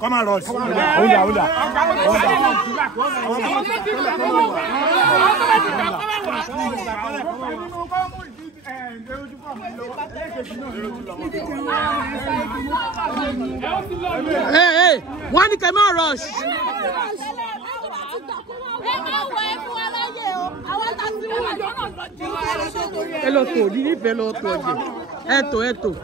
Come on, Ross. Hey, one come on, Ross. Hello, Eto.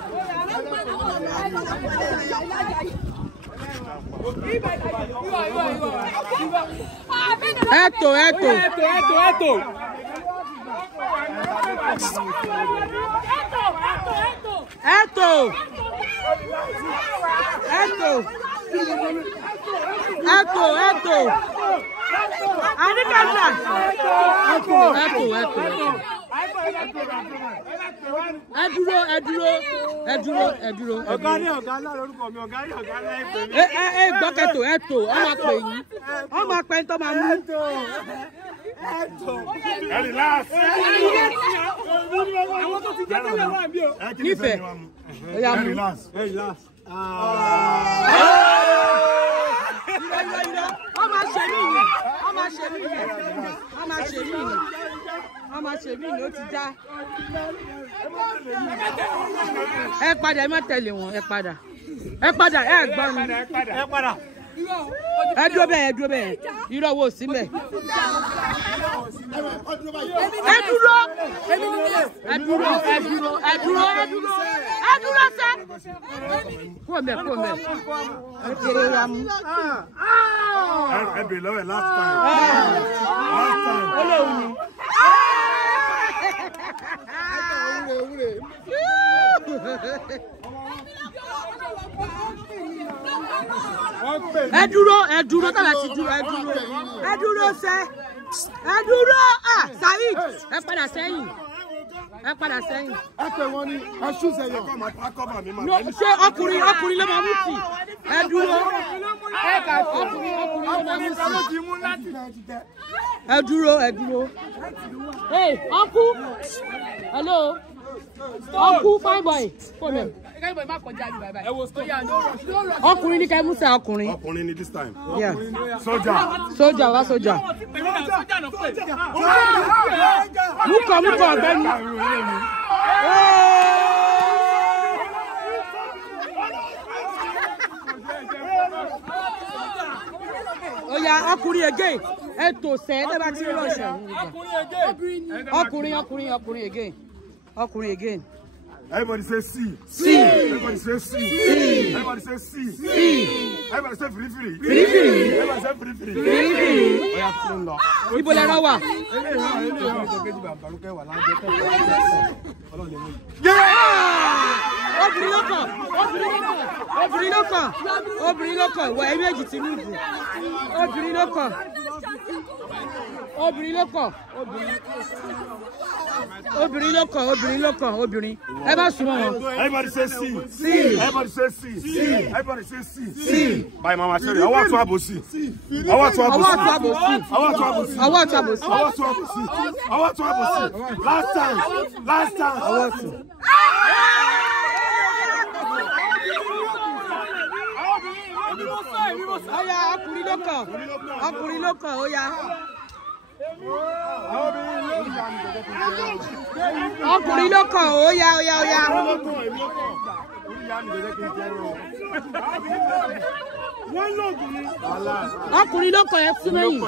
Hey, Uncle. Hello. Uncle, fine boy. Come here. Ọkùnrin ní ká mú sa ọkùnrin. Ọkùnrin ní this time. Yeah. Soldier. Mú kọ ọ̀gbẹ́ni. Oya ọkùnrin again. Eto se ẹ bá ti rush. Ọkùnrin again. Everybody say C. Everybody say C. Everybody say C. Everybody say free. Everybody say free. Oya fún lọ. Ibo lẹ ro wà. Obìnrin ló kàn. Wọ ẹ méjì tí ní ìbò. Obìnrin ló kàn. Ẹ bá sùn wọn. Everybody say C. Everybody say C. Everybody say C. Bye mama Sherry. Ọwọ́ tún àbòsí. Last time. Ọwọ́ tún. Oya, ọkùnrin ló kàn, oya. Ọkùnrin ló kàn, oya. Ọkùnrin ló kàn, ẹ fún mẹ́yìn.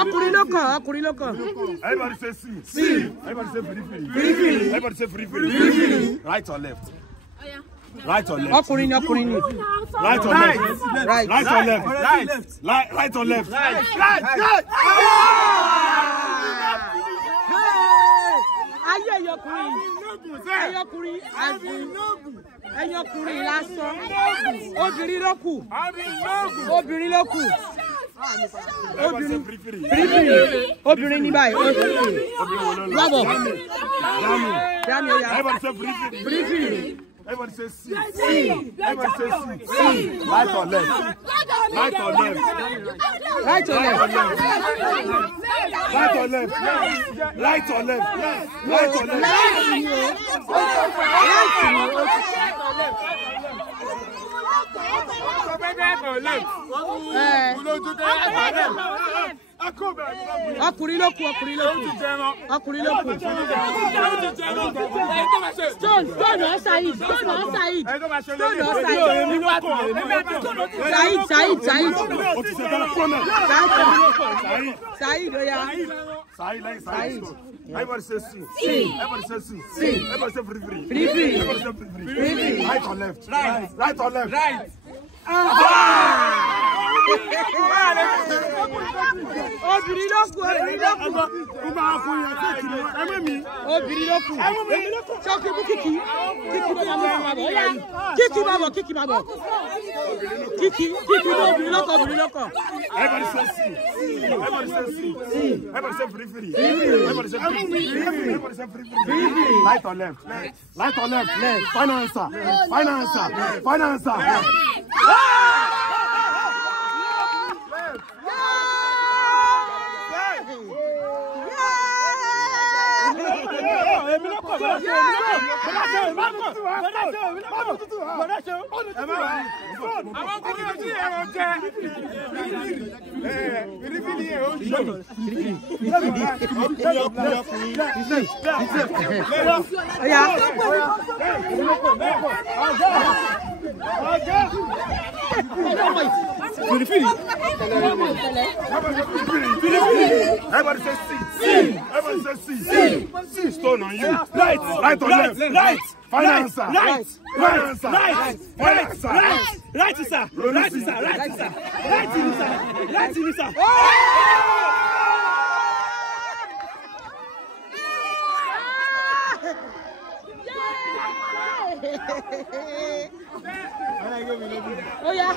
Ọkùnrin ló kàn. Everybody say C. Everybody say free. Everybody say free. Right or left? Right or left? Ọkùnrin ni ọkùnrin ni. Right or left? Right. Right or left? Right or left? Right. Ayé ẹyọkùnrin. Ẹyọkùnrin àgùn. Ẹyọkùnrin lásán. Obìnrin ló kù. Obìnrin ló kù. Obìnrin ní báyìí. Lọ́bọ̀. Dami oya. Everybody say C. Everybody say C. Right or left? Right or left? Right or left? Right or left? Right or left? Right or left? Ọkùnrin ló kù, ọkùnrin ló kù. Ọkùnrin ló kù. Stone Said. Said, oya. Said. Everybody say C. Everybody say C. Everybody say free. Everybody say free. Right or left? Right or left? Right. Obìnrin ló kù. Obìnrin ló kù. Ṣọ́kì mú kìkì. Kìkì ló máa bọ̀. Kìkì máa bọ̀. Kìkì ló obìnrin ló kọ̀. Everybody say C. Everybody say C. Everybody say free. Everybody say free. Everybody say free. Right or left? Right or left? Final answer. Everybody say C. Everybody say C. C stone on you. Right or left? Right. Final answer. Right. Final answer. Right. Final answer. Right, sir. Right, sir. Oya.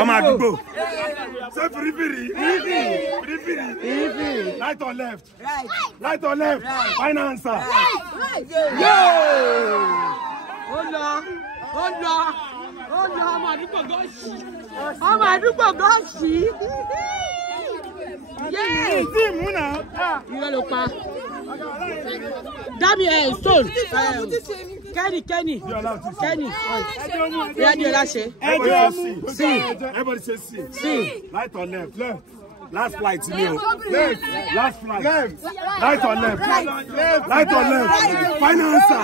Ọmọ àdúgbò. Say free. Right or left? Right or left? Final answer. Ó lọ. Ọmọ àdúgbò gọ́ọ̀sì. Irọ́ ló pa. Dami Stone. Kenny. Adiola ṣe. C. Everybody say C. Right or left? Last flight to you. Last flight. Right or left? Right or left? Final answer.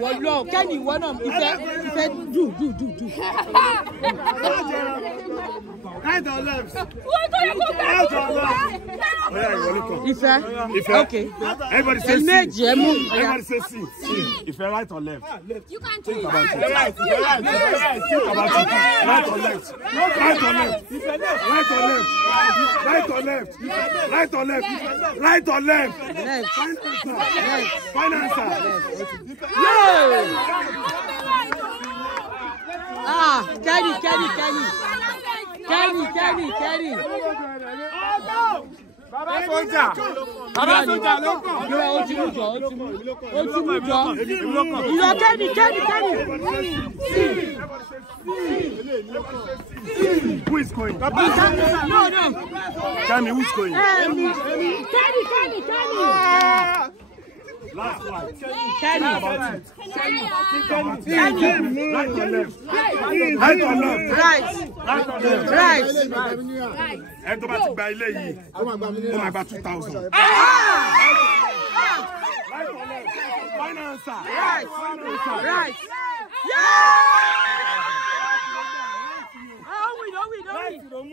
Wọ́n lọ Kenny wọ́n náà ìfẹ́ do. Right or left? Ìfẹ́. Okay. Everybody say C. Everybody say C. Ìfẹ́ right or left? You can Think choose. about it. Think about it. Right or left? Right or left? Right or left? Right or left? Right or left? Right or left? Final answer. Kenny. Baba Soja ló kàn. Ìrọ̀ ó ti mú jọ. Ìrọ̀ Kenny. Who is going? No. Tell me who's going? Kenny. Last flight. Kenny. Right or left? Right or left? Right. Ẹ tó bá ti gba ilé yìí, ó máa gba 2,000. Right or left? Final answer. Right.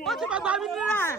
Ó ti gbàgbọ́ mi nílẹ̀.